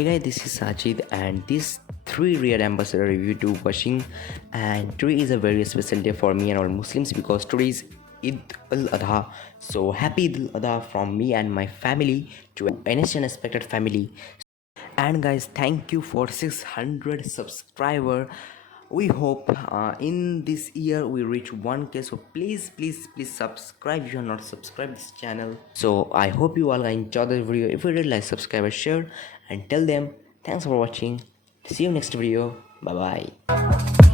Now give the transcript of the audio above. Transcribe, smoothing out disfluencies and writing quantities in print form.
Hey guys, this is Sajid and this 3 Riyadh Ambassador review to watching, and today is a very special day for me and all Muslims because today is Eid al-Adha. So happy Eid al-Adha from me and my family to an unexpected family. And guys, thank you for 600 subscriber. We hope in this year we reach 1k, so please subscribe if you are not subscribed this channel. So I hope you all enjoy the video. If you did, like, subscribe and share, and tell them thanks for watching. See you next video. Bye bye.